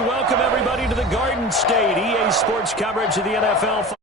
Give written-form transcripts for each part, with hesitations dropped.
we welcome everybody to the Garden State. EA Sports coverage of the NFL.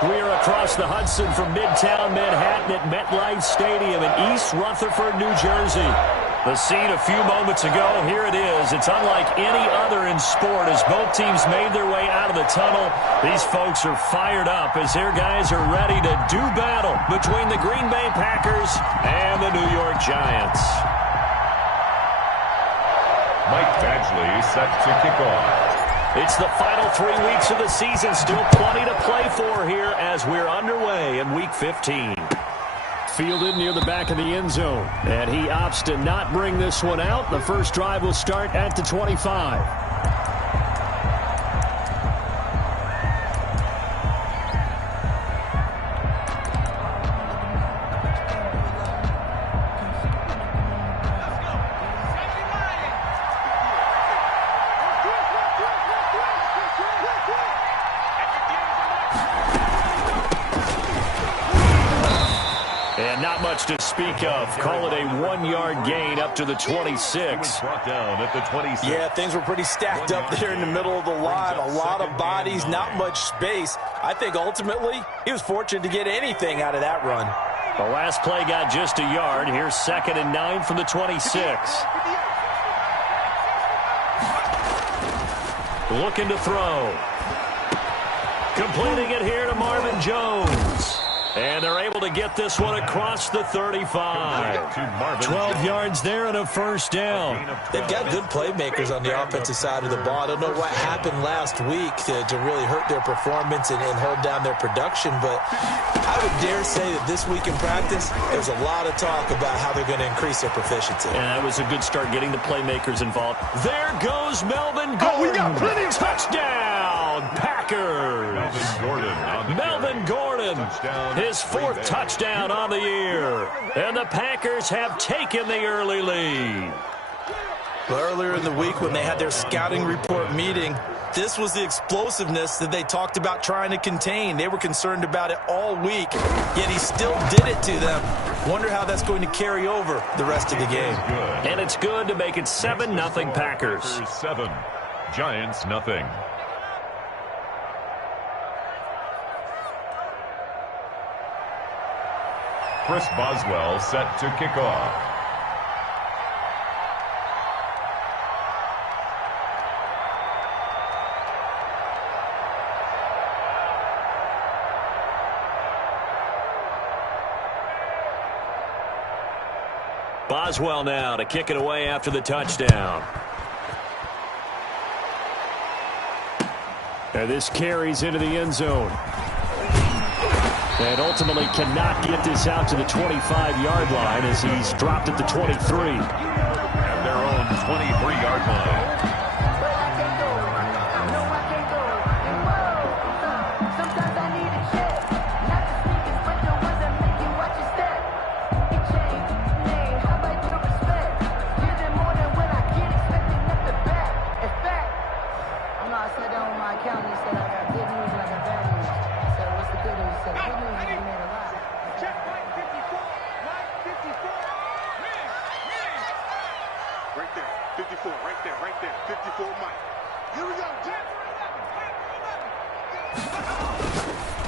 We are across the Hudson from Midtown Manhattan at MetLife Stadium in East Rutherford, New Jersey. The scene a few moments ago, here it is. It's unlike any other in sport as both teams made their way out of the tunnel. These folks are fired up as their guys are ready to do battle between the Green Bay Packers and the New York Giants. Mike Badgley set to kick off. It's the final 3 weeks of the season. Still plenty to play for here as we're underway in Week 15. Fielded near the back of the end zone. And he opts to not bring this one out. The first drive will start at the 25. And not much to speak of. Call it a 1-yard gain up to the 26. Brought down at the 26. Yeah, things were pretty stacked up there in the middle of the line. A lot of bodies, not much space. I think ultimately he was fortunate to get anything out of that run. The last play got just a yard. Here's 2nd and 9 from the 26. Looking to throw. Completing it here to Marvin Jones. And they're able to get this one across the 35. 12 yards there and a first down. They've got good playmakers on the offensive side of the ball. I don't know what happened last week to really hurt their performance and hold down their production, but I would dare say that this week in practice, there's a lot of talk about how they're going to increase their proficiency. And that was a good start getting the playmakers involved. There goes Melvin Gordon. We got plenty of touchdown, Packers. Melvin Gordon. His 4th touchdown on the year. And the Packers have taken the early lead. Well, earlier in the week when they had their scouting report meeting, this was the explosiveness that they talked about trying to contain. They were concerned about it all week, yet he still did it to them. Wonder how that's going to carry over the rest of the game. And it's good to make it 7-0 Packers. 7, Giants nothing. Chris Boswell set to kick off. Boswell now to kick it away after the touchdown. And this carries into the end zone. And ultimately cannot get this out to the 25-yard line as he's dropped at the 23. At their own 23-yard line.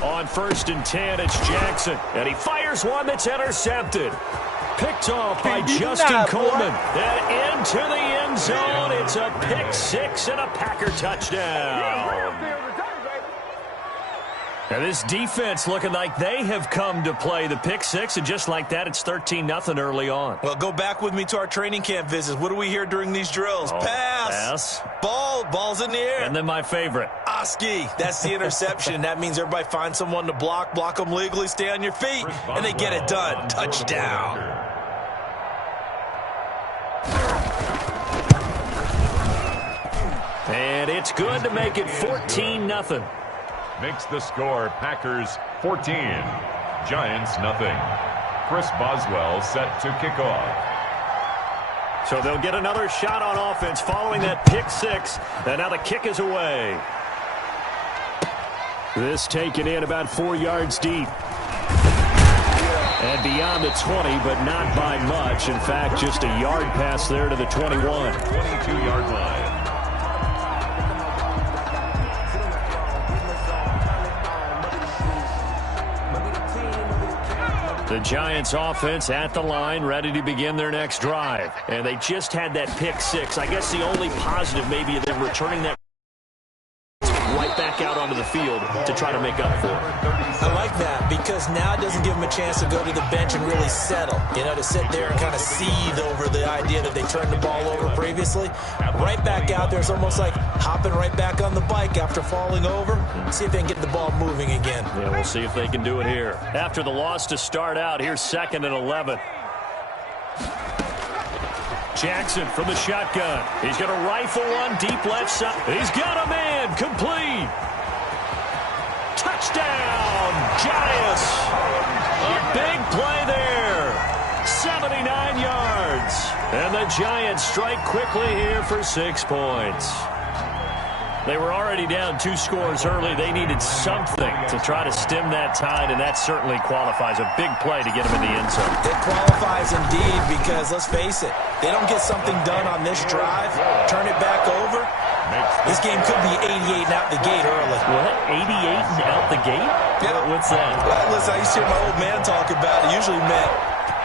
On 1st and 10, it's Jackson. And he fires one that's intercepted. Picked off by Justin Coleman. And into the end zone. It's a pick 6 and a Packer touchdown. And this defense looking like they have come to play the pick 6. And just like that, it's 13-0 early on. Well, go back with me to our training camp visits. What do we hear during these drills? Pass. Ball's in the air. And then my favorite. Oski. That's the interception. That means everybody finds someone to block them legally, stay on your feet, and they get it done. Touchdown. And it's good to make it 14-0. Makes the score Packers 14, Giants nothing. Chris Boswell set to kick off. So they'll get another shot on offense following that pick 6. And now the kick is away. This taken in about 4 yards deep. And beyond the 20, but not by much. In fact, just a yard pass there to the 21. 22-yard line. The Giants offense at the line, ready to begin their next drive. And they just had that pick six. I guess the only positive maybe of them returning that right back out onto the field to try to make up for it. I like that because now it doesn't give them a chance to go to the bench and really settle. You know, to sit there and kind of seethe over the idea that they turned the ball over previously. Right back out there, it's almost like hopping right back on the bike after falling over. See if they can get the ball moving again. Yeah, we'll see if they can do it here. After the loss to start out, here's 2nd and 11. Jackson from the shotgun. He's going to rifle one deep left side. He's got a man. Complete. Touchdown, Giants. A big play there. 79 yards. And the Giants strike quickly here for 6 points. They were already down 2 scores early. They needed something to try to stem that tide, and that certainly qualifies. A big play to get them in the end zone. It qualifies indeed because, let's face it, they don't get something done on this drive, turn it back over, this game could be 88 and out the gate early. What? 88 and out the gate? Yeah. What's that? Well, listen, I used to hear my old man talk about it. Usually meant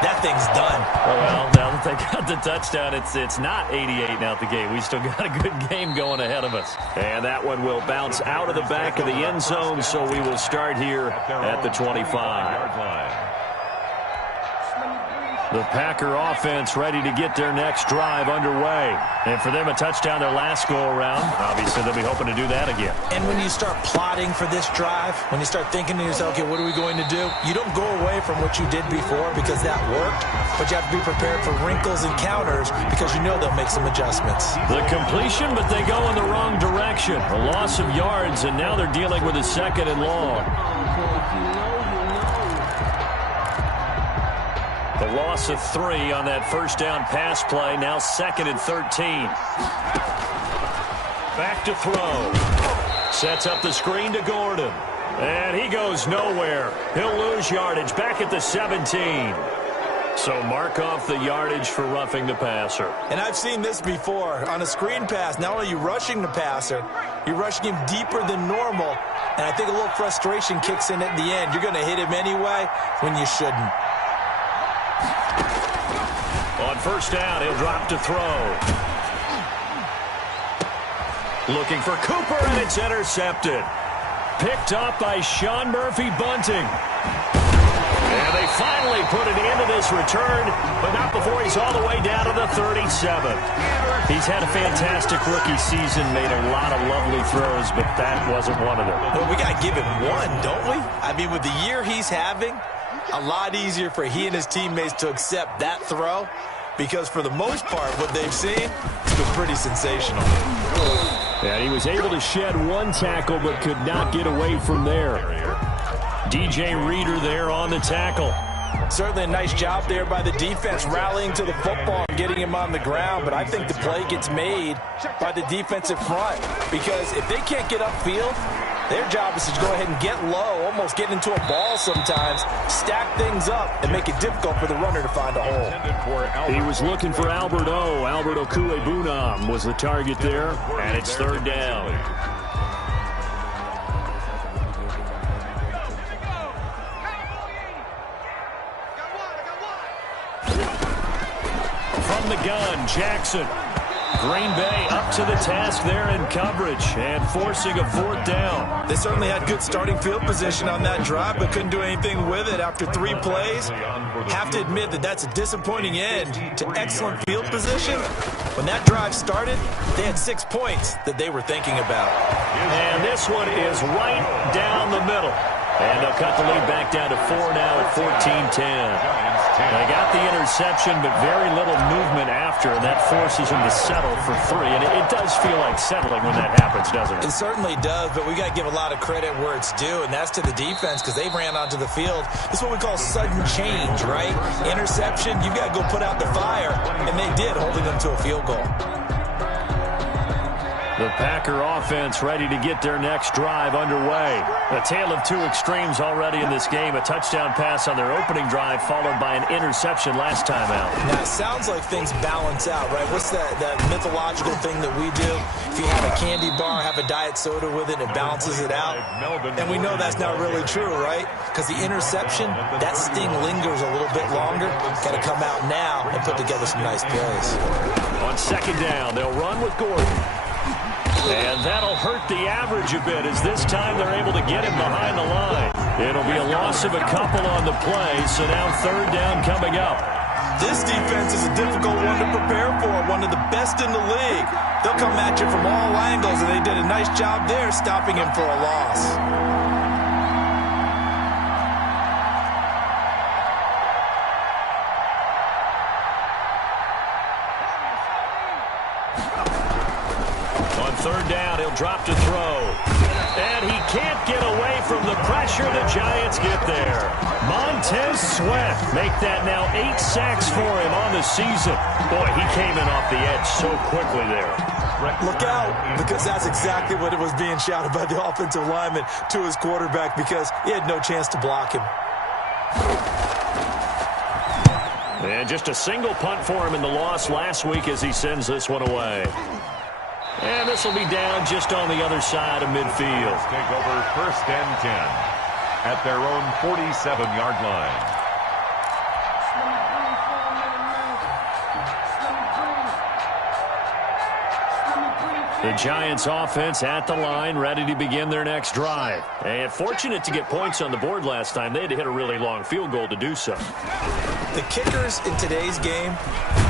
that thing's done. Well, now that they got the touchdown, it's not 88 and out the gate. We still got a good game going ahead of us. And that one will bounce out of the back of the end zone, so we will start here at the 25. The Packer offense ready to get their next drive underway. And for them, a touchdown their last go-around. Obviously, they'll be hoping to do that again. And when you start plotting for this drive, when you start thinking to yourself, okay, what are we going to do? You don't go away from what you did before because that worked, but you have to be prepared for wrinkles and counters because you know they'll make some adjustments. The completion, but they go in the wrong direction. A loss of yards, and now they're dealing with a 2nd and long. The loss of 3 on that first down pass play. Now 2nd and 13. Back to throw. Sets up the screen to Gordon. And he goes nowhere. He'll lose yardage back at the 17. So mark off the yardage for roughing the passer. And I've seen this before. On a screen pass, not only are you rushing the passer, you're rushing him deeper than normal. And I think a little frustration kicks in at the end. You're going to hit him anyway when you shouldn't. On first down, he'll drop to throw. Looking for Cooper, and it's intercepted. Picked up by Sean Murphy-Bunting. And they finally put an end to this return, but not before he's all the way down to the 37. He's had a fantastic rookie season, made a lot of lovely throws, but that wasn't one of them. Well, we got to give him one, don't we? I mean, with the year he's having, a lot easier for he and his teammates to accept that throw because for the most part, what they've seen, it's been pretty sensational. And he was able to shed one tackle but could not get away from there. DJ Reader there on the tackle. Certainly a nice job there by the defense rallying to the football and getting him on the ground, but I think the play gets made by the defensive front because if they can't get upfield, their job is to go ahead and get low, almost get into a ball sometimes, stack things up, and make it difficult for the runner to find a hole. He was looking for Albert Okuebunam was the target there, and it's 3rd down. From the gun, Jackson. Green Bay up to the task there in coverage and forcing a 4th down. They certainly had good starting field position on that drive, but couldn't do anything with it after 3 plays. Have to admit that that's a disappointing end to excellent field position. When that drive started, they had 6 points that they were thinking about. And this one is right down the middle. And they'll cut the lead back down to 4 now at 14-10. They got the interception, but very little movement after, and that forces them to settle for 3. And it does feel like settling when that happens, doesn't it? It certainly does, but we got to give a lot of credit where it's due, and that's to the defense because they ran onto the field. This is what we call sudden change, right? Interception, you've got to go put out the fire, and they did, holding them to a field goal. The Packer offense ready to get their next drive underway. A tale of two extremes already in this game. A touchdown pass on their opening drive followed by an interception last time out. Now, it sounds like things balance out, right? What's that mythological thing that we do? If you have a candy bar, have a diet soda with it, it balances it out. And we know that's not really true, right? Because the interception, that sting lingers a little bit longer. Got to come out now and put together some nice plays. On second down, they'll run with Gordon. And that'll hurt the average a bit as this time they're able to get him behind the line. It'll be a loss of a couple on the play, so now third down coming up. This defense is a difficult one to prepare for, one of the best in the league. They'll come at you from all angles, and they did a nice job there stopping him for a loss. Third down, he'll drop to throw. And he can't get away from the pressure. The Giants get there. Montez Sweat make that now 8 sacks for him on the season. Boy, he came in off the edge so quickly there. Look out, because that's exactly what it was being shouted by the offensive lineman to his quarterback because he had no chance to block him. And just a single punt for him in the loss last week as he sends this one away. And this will be down just on the other side of midfield. Take over first and 10 at their own 47-yard line. The Giants offense at the line, ready to begin their next drive. And fortunate to get points on the board last time. They had to hit a really long field goal to do so. The kickers in today's game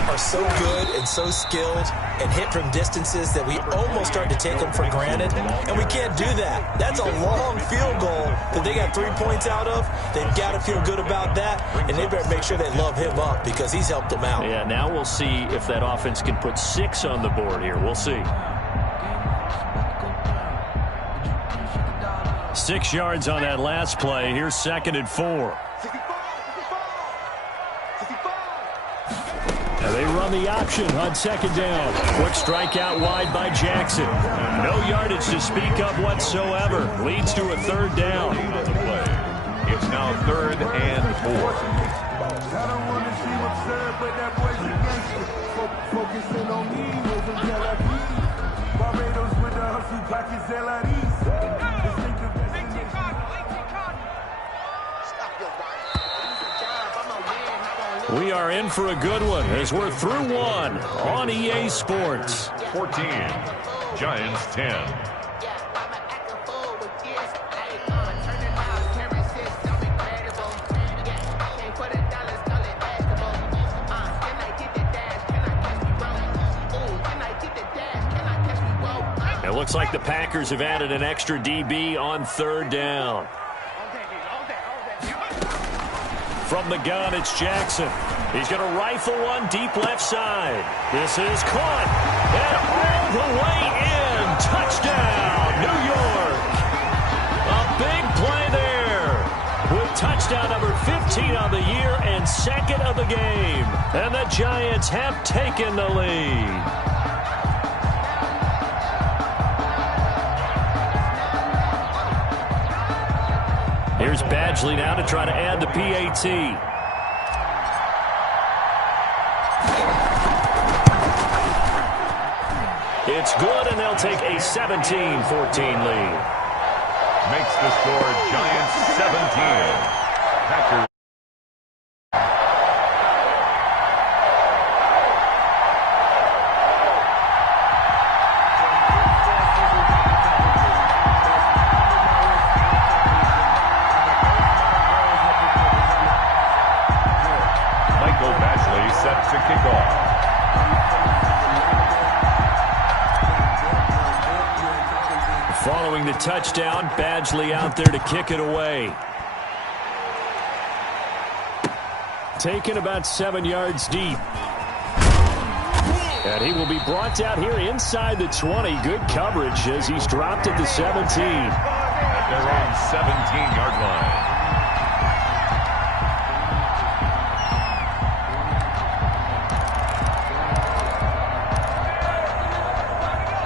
are so good and so skilled and hit from distances that we almost start to take them for granted, and we can't do that. That's a long field goal that they got 3 points out of. They've got to feel good about that, and they better make sure they love him up because he's helped them out. Yeah, now we'll see if that offense can put 6 on the board here. We'll see. 6 yards on that last play. Here's 2nd and 4. And they run the option on 2nd down. Quick strike out wide by Jackson. No yardage to speak of whatsoever. Leads to a 3rd down. It's now 3rd and 4. I don't want to see what's served, but that boy's a gangster. Focusing on me, wasn't Tel Barbados with the hustle pockets, LREs. We are in for a good one as we're through one on EA Sports. 14, Giants 10. It looks like the Packers have added an extra DB on 3rd down. From the gun, it's Jackson. He's going to rifle one deep left side. This is caught. And all the way in. Touchdown, New York. A big play there. With touchdown number 15 on the year and 2nd of the game. And the Giants have taken the lead. Here's Badgley now to try to add the PAT. It's good, and they'll take a 17-14 lead. Makes the score Giants 17. Packers. Set to kick off. Following the touchdown, Badgley out there to kick it away. Taken about 7 yards deep. And he will be brought down here inside the 20. Good coverage as he's dropped at the 17. At their own 17-yard line.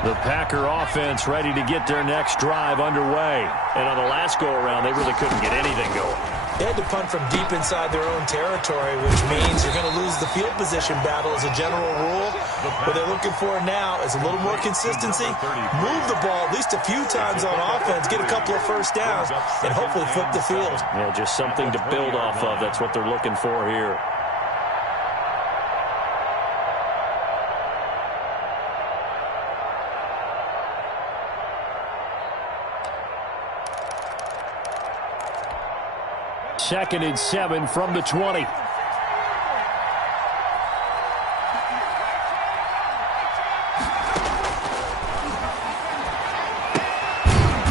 The Packer offense ready to get their next drive underway. And on the last go-around, they really couldn't get anything going. They had to punt from deep inside their own territory, which means you're going to lose the field position battle as a general rule. What they're looking for now is a little more consistency, move the ball at least a few times on offense, get a couple of first downs, and hopefully flip the field. Yeah, just something to build off of. That's what they're looking for here. Second and 7 from the 20.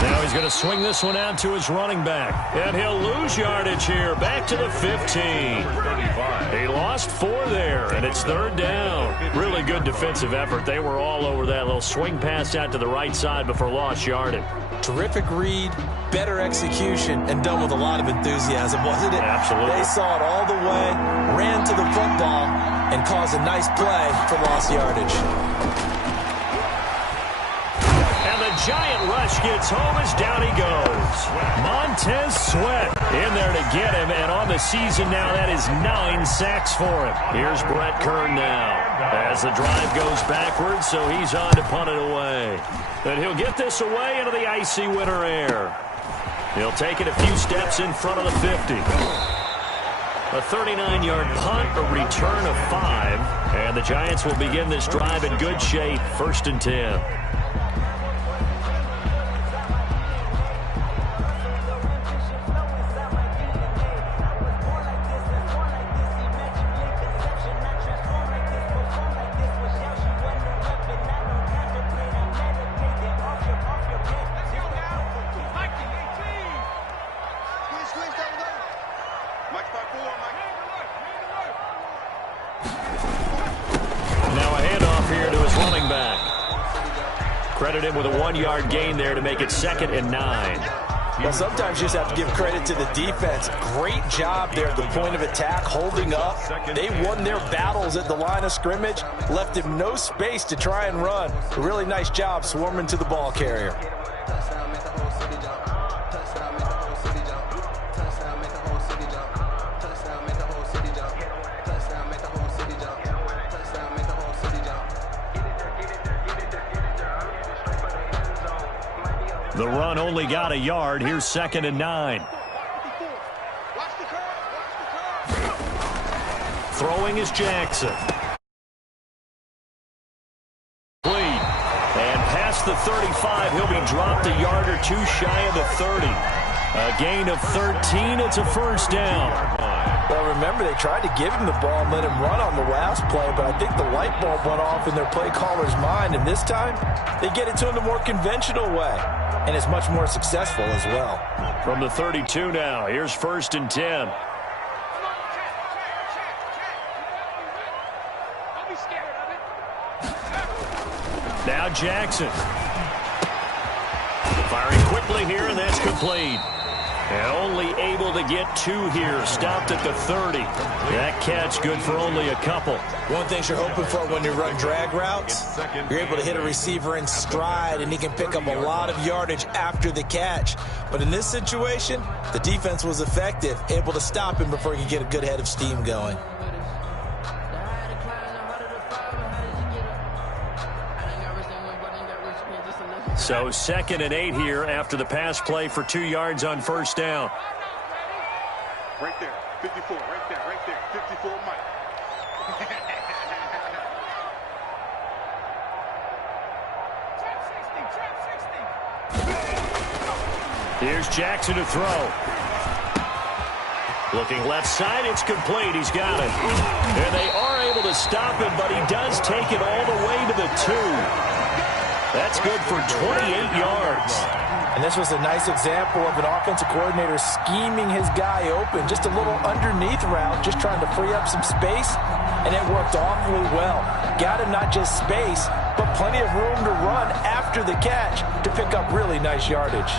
Now he's going to swing this one out to his running back. And he'll lose yardage here. Back to the 15. He lost 4 there, and it's third down. Really good defensive effort. They were all over that little swing pass out to the right side before lost yardage. Terrific read, better execution, and done with a lot of enthusiasm, wasn't it? Absolutely. They saw it all the way, ran to the football, and caused a nice play for lost yardage. And the giant rush gets home as down he goes. Montez Sweat in there to get him, and on the season now, that is 9 sacks for him. Here's Brett Kern now as the drive goes backwards, so he's on to punt it away. And he'll get this away into the icy winter air. He'll take it a few steps in front of the 50. A 39-yard punt, a return of 5. And the Giants will begin this drive in good shape, 1st and 10. Credit him with a 1-yard gain there to make it 2nd and 9. Well, sometimes you just have to give credit to the defense. Great job there at the point of attack, holding up. They won their battles at the line of scrimmage, left him no space to try and run. A really nice job swarming to the ball carrier. The run only got a yard. Here's 2nd and 9. Throwing is Jackson. Complete. And past the 35, he'll be dropped a yard or 2 shy of the 30. A gain of 13. It's a first down. Well, remember, they tried to give him the ball and let him run on the last play, but I think the light bulb went off in their play caller's mind, and this time they get it to him the more conventional way, and it's much more successful as well. From the 32 now, here's 1st and 10. Now Jackson. Firing quickly here, and that's complete. And only able to get 2 here. Stopped at the 30. That catch good for only a couple. One thing you're hoping for when you run drag routes, you're able to hit a receiver in stride, and he can pick up a lot of yardage after the catch. But in this situation, the defense was effective, able to stop him before he could get a good head of steam going. So 2nd and 8 here after the pass play for 2 yards on first down. Right there, 54, right there, 54, Mike. Here's Jackson to throw. Looking left side, it's complete. He's got it. And they are able to stop him, but he does take it all the way to the 2. That's good for 28 yards. And this was a nice example of an offensive coordinator scheming his guy open. Just a little underneath route, just trying to free up some space, and it worked awfully well. Got him not just space, but plenty of room to run after the catch to pick up really nice yardage.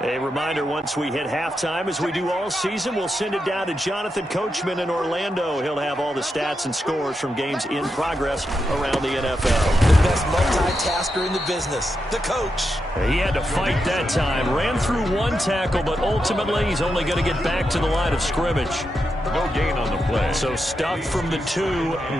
A reminder, once we hit halftime, as we do all season, we'll send it down to Jonathan Coachman in Orlando. He'll have all the stats and scores from games in progress around the NFL. The best multitasker in the business, the coach. He had to fight that time. Ran through one tackle, but ultimately he's only going to get back to the line of scrimmage. No gain on the play. So stuffed from the 2,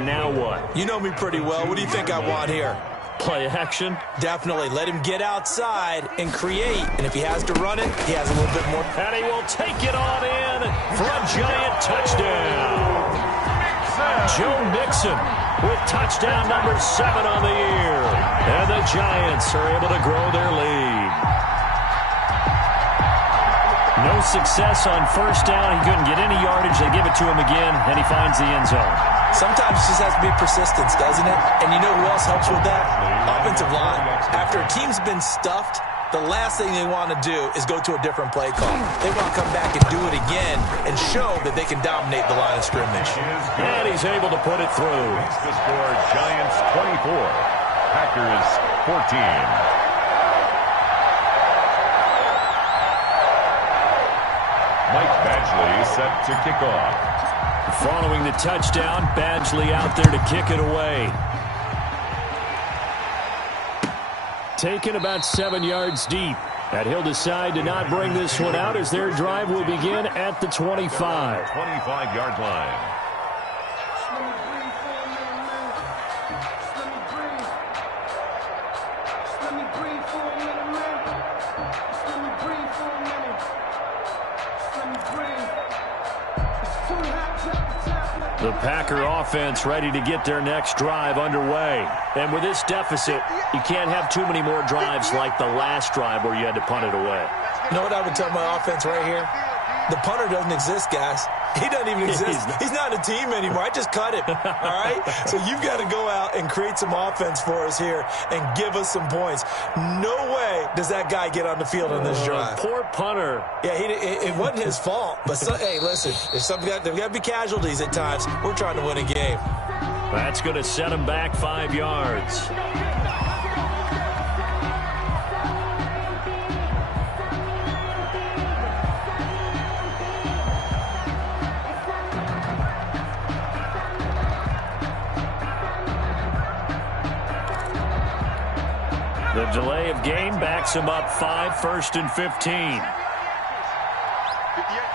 now what? You know me pretty well. What do you think I want here? Play action? Definitely. Let him get outside and create. And if he has to run it, he has a little bit more. And he will take it on in for a giant touchdown. Joe Mixon with touchdown number 7 on the year. And the Giants are able to grow their lead. No success on first down. He couldn't get any yardage. They give it to him again, and he finds the end zone. Sometimes it just has to be persistence, doesn't it? And you know who else helps with that? Offensive line. After a team's been stuffed, the last thing they want to do is go to a different play call. They want to come back and do it again and show that they can dominate the line of scrimmage. And he's able to put it through. Makes the score Giants 24, Packers 14. Mike Badgley set to kick off. Following the touchdown, Badgley out there to kick it away. Taken about 7 yards deep. And he'll decide to not bring this one out as their drive will begin at the 25. 25-yard line. The Packer offense ready to get their next drive underway. And with this deficit, you can't have too many more drives like the last drive where you had to punt it away. You know what I would tell my offense right here? The punter doesn't exist, guys. He doesn't even exist. He's not a team anymore. I just cut him, all right? So you've got to go out and create some offense for us here and give us some points. No way does that guy get on the field on this drive. Poor punter. Yeah, it wasn't his fault. But, hey, listen, if there's got to be casualties at times. We're trying to win a game. That's going to set him back 5 yards. The delay of game backs him up 5, 1st and 15. 58 to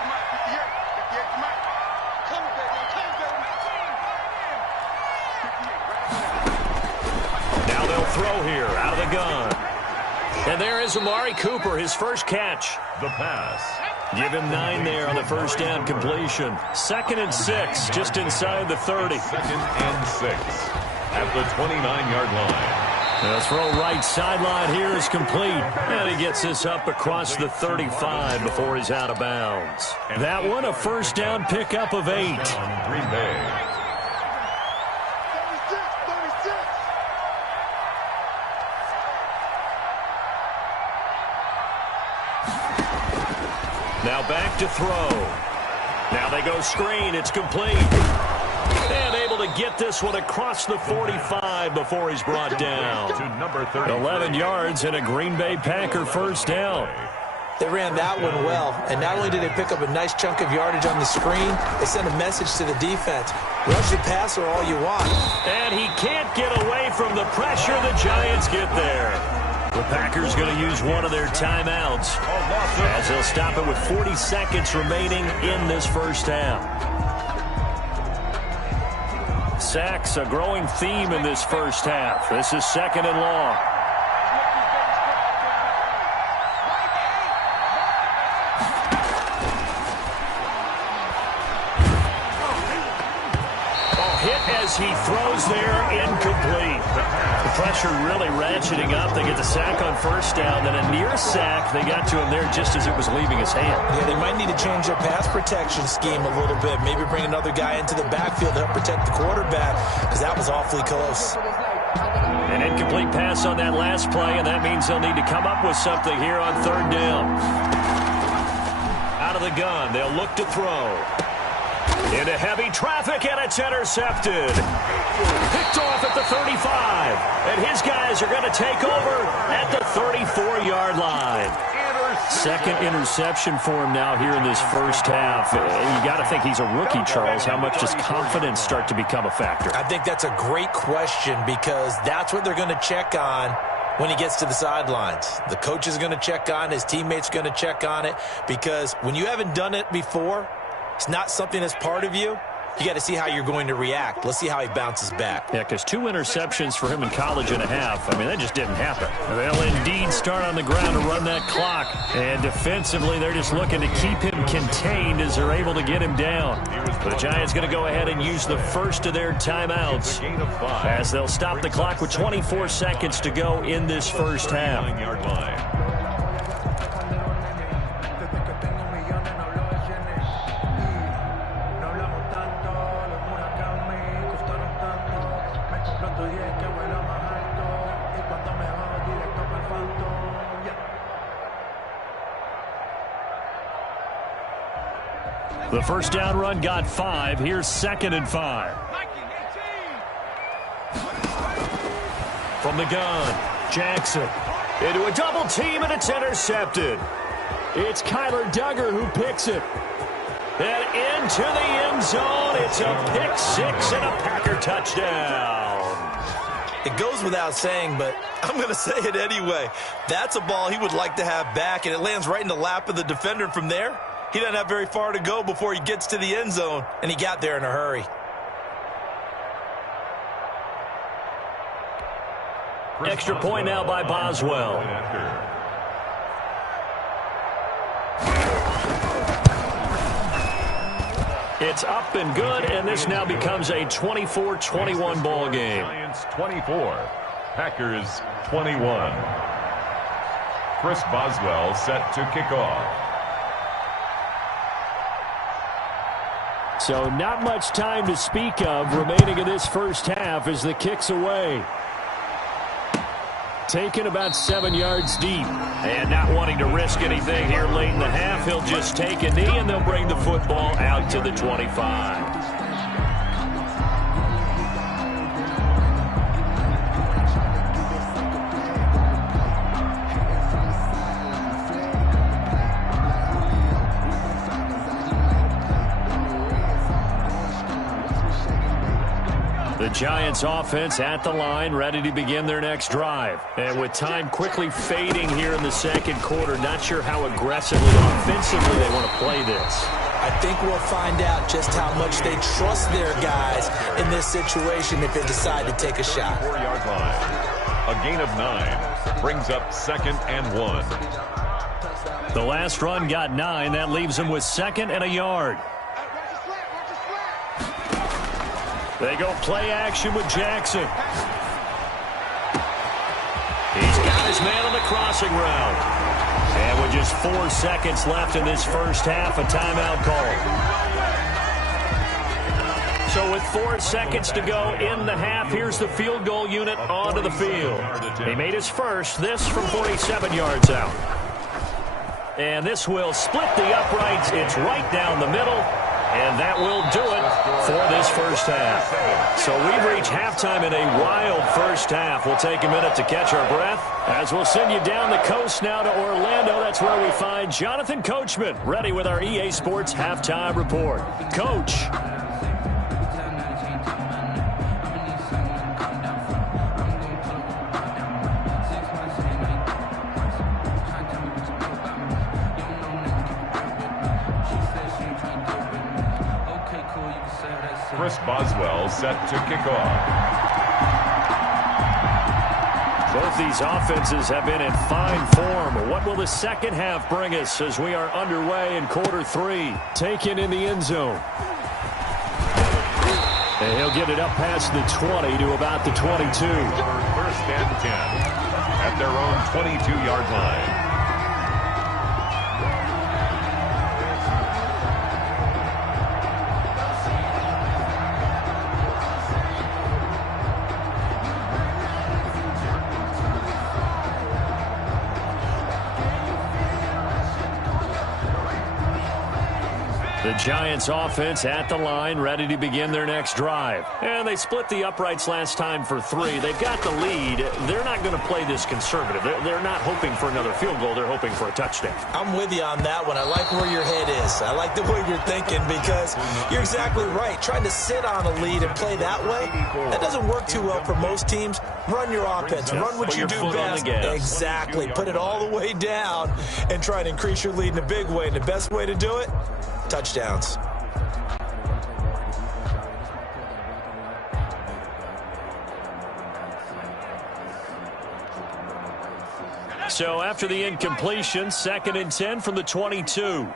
Mike, 58. 58 to Mike. Come baby, Now they'll throw here out of the gun. And there is Amari Cooper, his first catch. The pass. Give him 9 there on the first down completion. 2nd and 6, just inside the 30. 2nd and 6 at the 29-yard line. The throw right sideline here is complete. And he gets this up across the 35 before he's out of bounds. That one, a first down pickup of 8. Green Bay. 36. Now back to throw. Now they go screen. It's complete. And able to get this one across the 45 before he's brought down. To number 30. 11 yards and a Green Bay Packer first down. They ran that one well, and not only did they pick up a nice chunk of yardage on the screen, they sent a message to the defense. Rush the passer all you want. And he can't get away from the pressure. The Giants get there. The Packers going to use one of their timeouts as they'll stop it with 40 seconds remaining in this first half. Sacks, a growing theme in this first half. This is 2nd and long. As he throws there, incomplete. The pressure really ratcheting up. They get the sack on first down, then a near sack. They got to him there just as it was leaving his hand. Yeah, they might need to change their pass protection scheme a little bit. Maybe bring another guy into the backfield to help protect the quarterback, because that was awfully close. An incomplete pass on that last play, and that means they'll need to come up with something here on 3rd down. Out of the gun, they'll look to throw. Into heavy traffic, and it's intercepted. Picked off at the 35. And his guys are going to take over at the 34-yard line. second interception for him now here in this first half. You got to think he's a rookie, Charles. How much does confidence start to become a factor? I think that's a great question because that's what they're going to check on when he gets to the sidelines. The coach is going to check on it. His teammates going to check on it because when you haven't done it before, it's not something that's part of you. You got to see how you're going to react. Let's see how he bounces back. Yeah, because 2 interceptions for him in college and a half. I mean, that just didn't happen. They'll indeed start on the ground to run that clock. And defensively, they're just looking to keep him contained as they're able to get him down. But the Giants going to go ahead and use the first of their timeouts as they'll stop the clock with 24 seconds to go in this first half. The first down run got 5. Here's 2nd and 5. From the gun, Jackson into a double team, and it's intercepted. It's Kyler Duggar who picks it. And into the end zone. It's a pick 6 and a Packer touchdown. It goes without saying, but I'm going to say it anyway. That's a ball he would like to have back, and it lands right in the lap of the defender from there. He doesn't have very far to go before he gets to the end zone, and he got there in a hurry. Extra point now by Boswell. It's up and good, and this now becomes a 24-21 ball game. Giants 24, Packers 21. Chris Boswell set to kick off. So not much time to speak of remaining in this first half as the kick's away. Taken about 7 yards deep. And not wanting to risk anything here late in the half, he'll just take a knee and they'll bring the football out to the 25. The Giants offense at the line, ready to begin their next drive. And with time quickly fading here in the second quarter, not sure how aggressively offensively they want to play this. I think we'll find out just how much they trust their guys in this situation if they decide to take a shot. 4-yard line. A gain of 9 brings up 2nd and 1. The last run got 9. That leaves them with 2nd and a yard. They go play action with Jackson. He's got his man on the crossing route. And with just 4 seconds left in this first half, a timeout call. So with 4 seconds to go in the half, here's the field goal unit onto the field. He made his first, this from 47 yards out. And this will split the uprights. It's right down the middle. And that will do it for this first half. So we've reached halftime in a wild first half. We'll take a minute to catch our breath as we'll send you down the coast now to Orlando. That's where we find Jonathan Coachman, ready with our EA Sports Halftime Report. Coach. Chris Boswell set to kick off. Both these offenses have been in fine form. What will the second half bring us as we are underway in quarter 3? Taken in the end zone. And he'll get it up past the 20 to about the 22. 1st and 10 at their own 22-yard line. The Giants offense at the line, ready to begin their next drive. And they split the uprights last time for 3. They've got the lead. They're not going to play this conservative. They're not hoping for another field goal. They're hoping for a touchdown. I'm with you on that one. I like where your head is. I like the way you're thinking because you're exactly right. Trying to sit on a lead and play that way, that doesn't work too well for most teams. Run your offense. Run what you do best. Exactly. Put it all the way down and try and increase your lead in a big way. And the best way to do it, touchdowns. So after the incompletion, 2nd and 10 from the 22.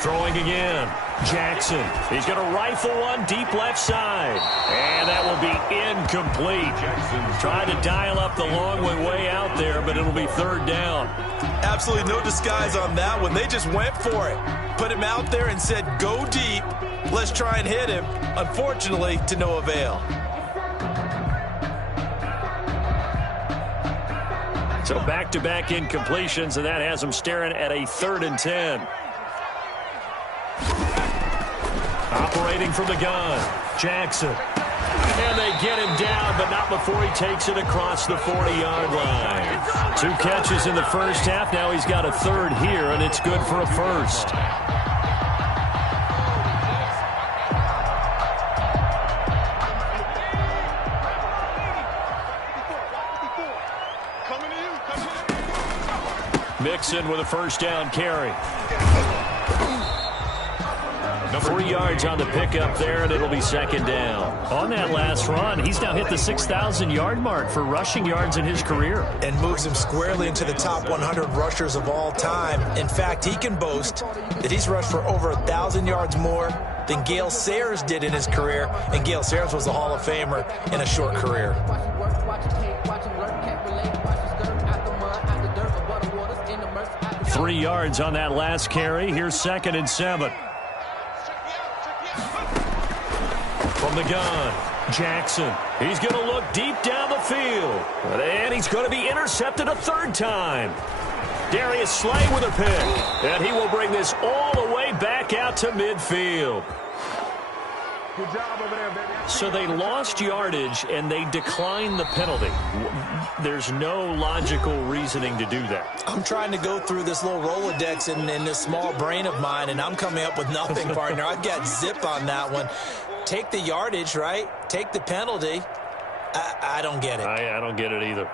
Throwing again. Jackson. He's going to rifle one deep left side. And that will be incomplete. Trying to dial up the long way out there, but it'll be 3rd down. Absolutely no disguise on that one. They just went for it. Put him out there and said, go deep. Let's try and hit him. Unfortunately, to no avail. So back-to-back incompletions, and that has them staring at a 3rd and 10. Operating from the gun, Jackson. And they get him down, but not before he takes it across the 40-yard line. 2 catches in the first half. Now he's got a 3rd here, and it's good for a 1st. Mixon with a 1st down carry. 3 yards on the pickup there, and it'll be 2nd down. On that last run, he's now hit the 6,000-yard mark for rushing yards in his career. And moves him squarely into the top 100 rushers of all time. In fact, he can boast that he's rushed for over 1,000 yards more than Gale Sayers did in his career. And Gale Sayers was a Hall of Famer in a short career. 3 yards on that last carry. Here's 2nd and 7. From the gun, Jackson. He's going to look deep down the field. And he's going to be intercepted a 3rd time. Darius Slay with a pick. And he will bring this all the way back out to midfield. Good job over there, baby. So they lost yardage, and they declined the penalty. There's no logical reasoning to do that. I'm trying to go through this little Rolodex in this small brain of mine, and I'm coming up with nothing, partner. I've got zip on that one. Take the yardage, right? Take the penalty. I don't get it. I don't get it either.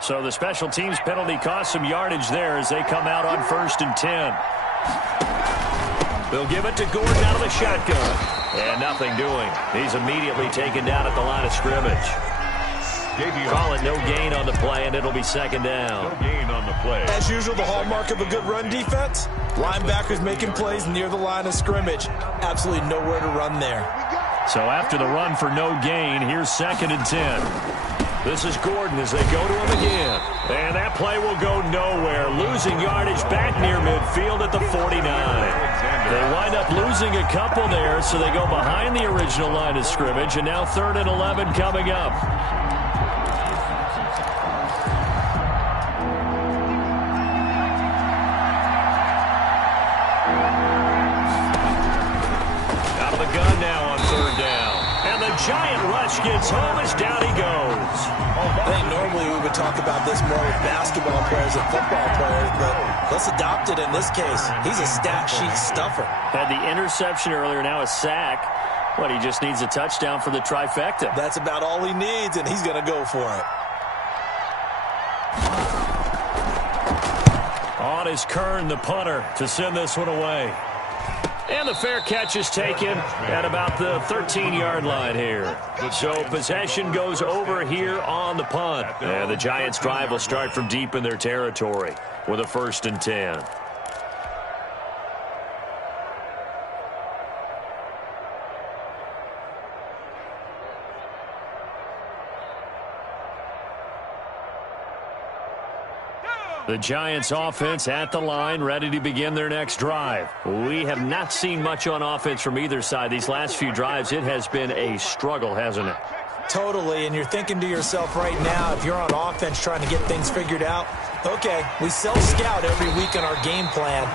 So the special teams penalty cost some yardage there as they come out on 1st and 10. They'll give it to Gordon out of the shotgun. And nothing doing. He's immediately taken down at the line of scrimmage. Call it no gain on the play, and it'll be 2nd down. No gain on the play. As usual, the hallmark of a good run defense, linebackers making plays near the line of scrimmage. Absolutely nowhere to run there. So after the run for no gain, here's 2nd and 10. This is Gordon as they go to him again. And that play will go nowhere. Losing yardage back near midfield at the 49. They wind up losing a couple there, so they go behind the original line of scrimmage. And now 3rd and 11 coming up. Out of the gun now on 3rd down. And the giant rush gets home as down he goes. I think normally we would talk about this more with basketball players and football players, but let's adopt it in this case. He's a stat sheet stuffer. Had the interception earlier, now a sack. What, he just needs a touchdown for the trifecta. That's about all he needs, and he's going to go for it. On is Kern, the punter, to send this one away. And the fair catch is taken at about the 13-yard line here. So possession goes over here on the punt. And the Giants' drive will start from deep in their territory with a 1st and 10. The Giants offense at the line, ready to begin their next drive. We have not seen much on offense from either side. These last few drives, it has been a struggle, hasn't it? Totally, and you're thinking to yourself right now, if you're on offense trying to get things figured out, okay, we self-scout every week on our game plan.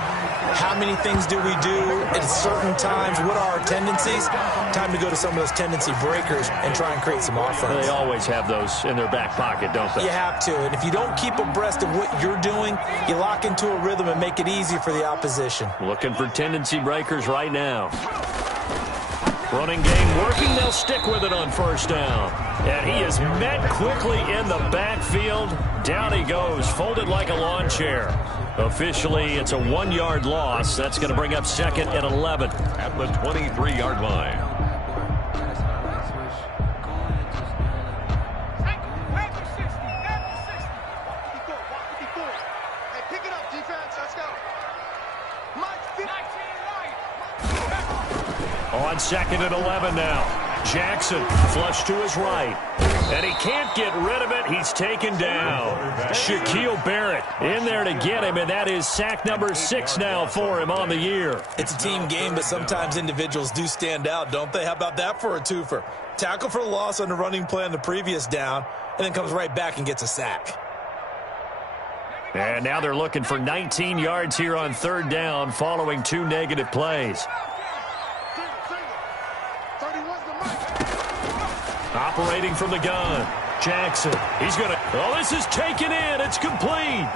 How many things do we do at certain times? What are our tendencies? Time to go to some of those tendency breakers and try and create some offense. They always have those in their back pocket, don't they? You have to, and if you don't keep abreast of what you're doing, you lock into a rhythm and make it easy for the opposition. Looking for tendency breakers right now. Running game working. They'll stick with it on 1st down. And he is met quickly in the backfield. Down he goes, folded like a lawn chair. Officially, it's a 1-yard loss. That's going to bring up 2nd and 11. At the 23-yard line. On 2nd and 11 now. Jackson flush to his right. And he can't get rid of it. He's taken down. Shaquille Barrett in there to get him, and that is sack number 6 now for him on the year. It's a team game, but sometimes individuals do stand out, don't they? How about that for a twofer? Tackle for loss on the running play on the previous down, and then comes right back and gets a sack. And now they're looking for 19 yards here on 3rd down following 2 negative plays. Operating from the gun. Jackson. He's going to... Oh, this is taken in. It's complete.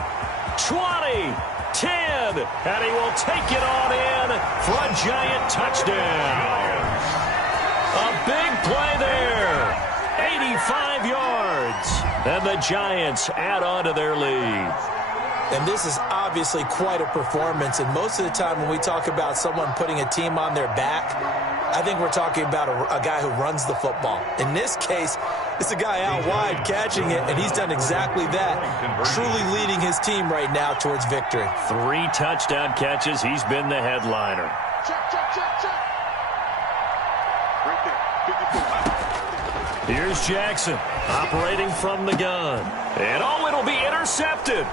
20, 10, and he will take it on in for a Giant touchdown. A big play there. 85 yards. And the Giants add on to their lead. And this is obviously quite a performance. And most of the time when we talk about someone putting a team on their back, I think we're talking about a guy who runs the football. In this case, it's a guy out wide catching it, and he's done exactly that, truly leading his team right now towards victory. 3 touchdown catches. He's been the headliner. Check. Right there. 54. Here's Jackson operating from the gun. And oh, it'll be intercepted.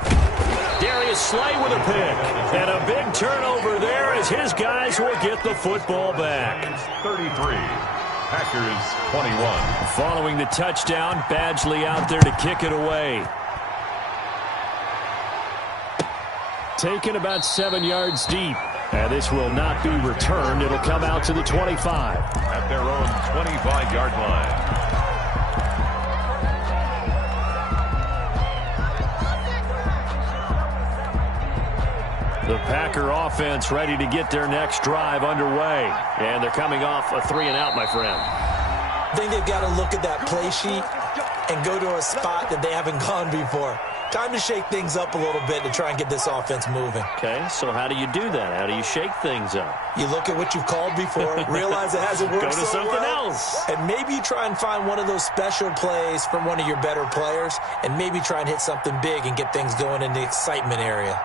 Darius Slay with a pick. And a big turnover there as his guys will get the football back. 33. Packers 21. Following the touchdown, Badgley out there to kick it away. Taken about 7 yards deep. And this will not be returned. It'll come out to the 25. At their own 25-yard line. The Packer offense ready to get their next drive underway. And they're coming off a 3-and-out, my friend. I think they've got to look at that play sheet and go to a spot that they haven't gone before. Time to shake things up a little bit to try and get this offense moving. Okay, so how do you do that? How do you shake things up? You look at what you've called before, realize it hasn't worked Go to so something well, else. and maybe you try and find one of those special plays from one of your better players, and maybe try and hit something big and get things going in the excitement area.